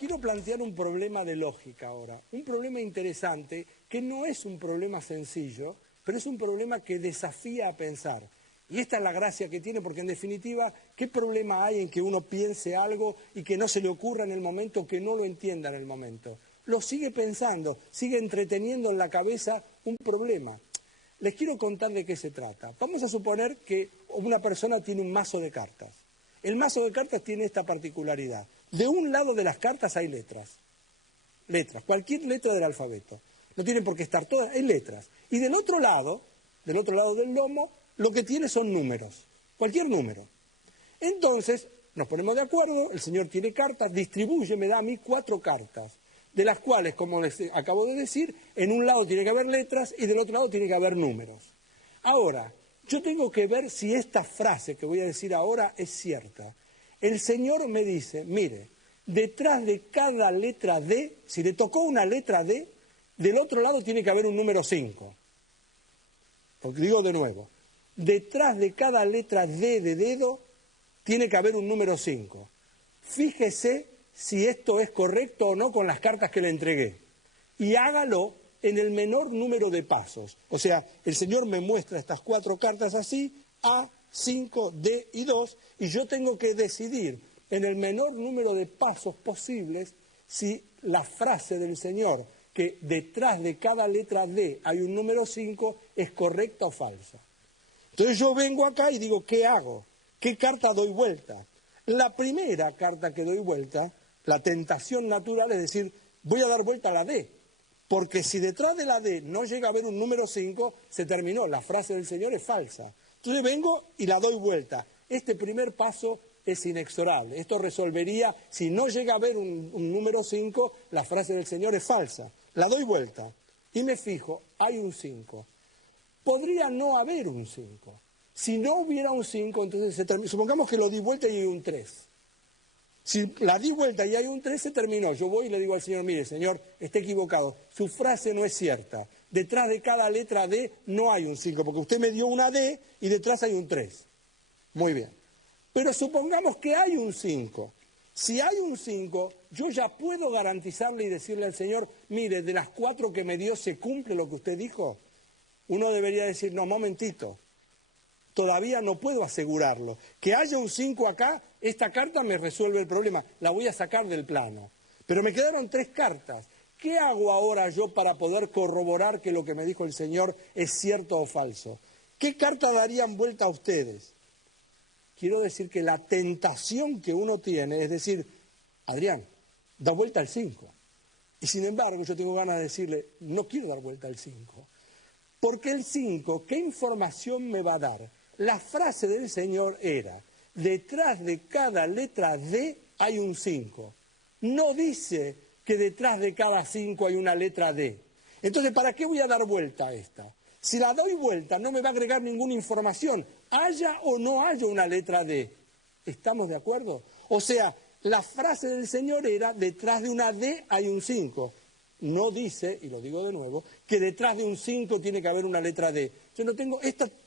quiero plantear un problema de lógica ahora, un problema interesante que no es un problema sencillo, pero es un problema que desafía a pensar. Y esta es la gracia que tiene, porque en definitiva, ¿qué problema hay en que uno piense algo y que no se le ocurra en el momento, que no lo entienda en el momento? Lo sigue pensando, sigue entreteniendo en la cabeza un problema. Les quiero contar de qué se trata. Vamos a suponer que una persona tiene un mazo de cartas. El mazo de cartas tiene esta particularidad. De un lado de las cartas hay letras. Letras, cualquier letra del alfabeto. No tienen por qué estar todas, hay letras. Y del otro lado del lomo, lo que tiene son números. Cualquier número. Entonces, nos ponemos de acuerdo, el señor tiene cartas, distribuye, me da a mí 4 cartas. De las cuales, como les acabo de decir, en un lado tiene que haber letras y del otro lado tiene que haber números. Ahora, yo tengo que ver si esta frase que voy a decir ahora es cierta. El Señor me dice, mire, detrás de cada letra D, si le tocó una letra D, del otro lado tiene que haber un número 5. Porque digo de nuevo, detrás de cada letra D de dedo tiene que haber un número 5. Fíjese si esto es correcto o no con las cartas que le entregué. Y hágalo en el menor número de pasos. O sea, el Señor me muestra estas 4 cartas así, A, 5, D y 2, y yo tengo que decidir en el menor número de pasos posibles si la frase del Señor, que detrás de cada letra D hay un número 5, es correcta o falsa. Entonces yo vengo acá y digo, ¿qué hago? ¿Qué carta doy vuelta? La primera carta que doy vuelta, la tentación natural es decir, voy a dar vuelta a la D, porque si detrás de la D no llega a haber un número 5, se terminó, la frase del Señor es falsa. Entonces vengo y la doy vuelta. Este primer paso es inexorable. Esto resolvería, si no llega a haber un número 5, la frase del Señor es falsa. La doy vuelta y me fijo, hay un 5. Podría no haber un 5. Si no hubiera un 5, entonces supongamos que lo di vuelta y hay un 3. Si la di vuelta y hay un 3, se terminó. Yo voy y le digo al Señor, mire, Señor, está equivocado. Su frase no es cierta. Detrás de cada letra D no hay un 5, porque usted me dio una D y detrás hay un 3. Muy bien. Pero supongamos que hay un 5. Si hay un 5, yo ya puedo garantizarle y decirle al Señor, mire, de las 4 que me dio, ¿se cumple lo que usted dijo? Uno debería decir, no, momentito. Todavía no puedo asegurarlo. Que haya un 5 acá, esta carta me resuelve el problema. La voy a sacar del plano. Pero me quedaron 3 cartas. ¿Qué hago ahora yo para poder corroborar que lo que me dijo el Señor es cierto o falso? ¿Qué carta darían vuelta a ustedes? Quiero decir que la tentación que uno tiene es decir, Adrián, da vuelta al 5. Y sin embargo yo tengo ganas de decirle, no quiero dar vuelta al 5. Porque el 5, ¿qué información me va a dar? La frase del Señor era, detrás de cada letra D hay un 5. No dice que detrás de cada 5 hay una letra D. Entonces, ¿para qué voy a dar vuelta a esta? Si la doy vuelta, no me va a agregar ninguna información, haya o no haya una letra D. ¿Estamos de acuerdo? O sea, la frase del Señor era, detrás de una D hay un 5. No dice, y lo digo de nuevo, que detrás de un 5 tiene que haber una letra D. Yo no tengo,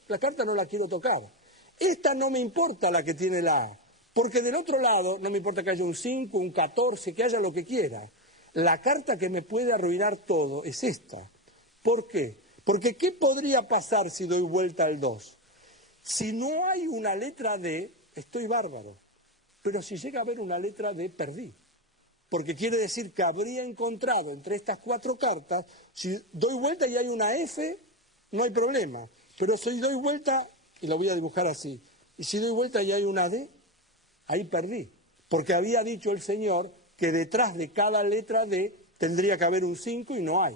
la carta no la quiero tocar. Esta no me importa la que tiene la A, porque del otro lado no me importa que haya un 5, un 14, que haya lo que quiera. La carta que me puede arruinar todo es esta. ¿Por qué? Porque ¿qué podría pasar si doy vuelta al 2? Si no hay una letra D, estoy bárbaro. Pero si llega a haber una letra D, perdí. Porque quiere decir que habría encontrado entre estas 4 cartas, si doy vuelta y hay una F, no hay problema. Pero si doy vuelta, y lo voy a dibujar así, y si doy vuelta y hay una D, ahí perdí. Porque había dicho el Señor que detrás de cada letra D tendría que haber un 5 y no hay.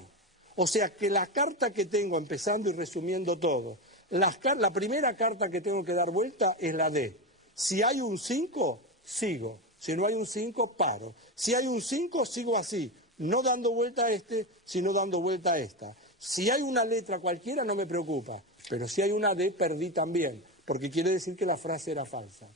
O sea que la carta que tengo, empezando y resumiendo todo, la primera carta que tengo que dar vuelta es la D. Si hay un 5, sigo. Si no hay un 5, paro. Si hay un 5, sigo así, no dando vuelta a este, sino dando vuelta a esta. Si hay una letra cualquiera, no me preocupa. Pero si hay una D, perdí también, porque quiere decir que la frase era falsa.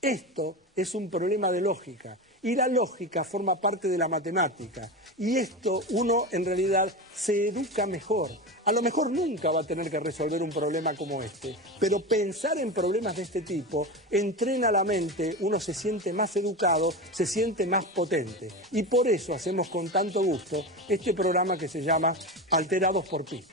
Esto es un problema de lógica. Y la lógica forma parte de la matemática. Y esto uno en realidad se educa mejor. A lo mejor nunca va a tener que resolver un problema como este, pero pensar en problemas de este tipo entrena la mente, uno se siente más educado, se siente más potente. Y por eso hacemos con tanto gusto este programa que se llama Alterados por Pi.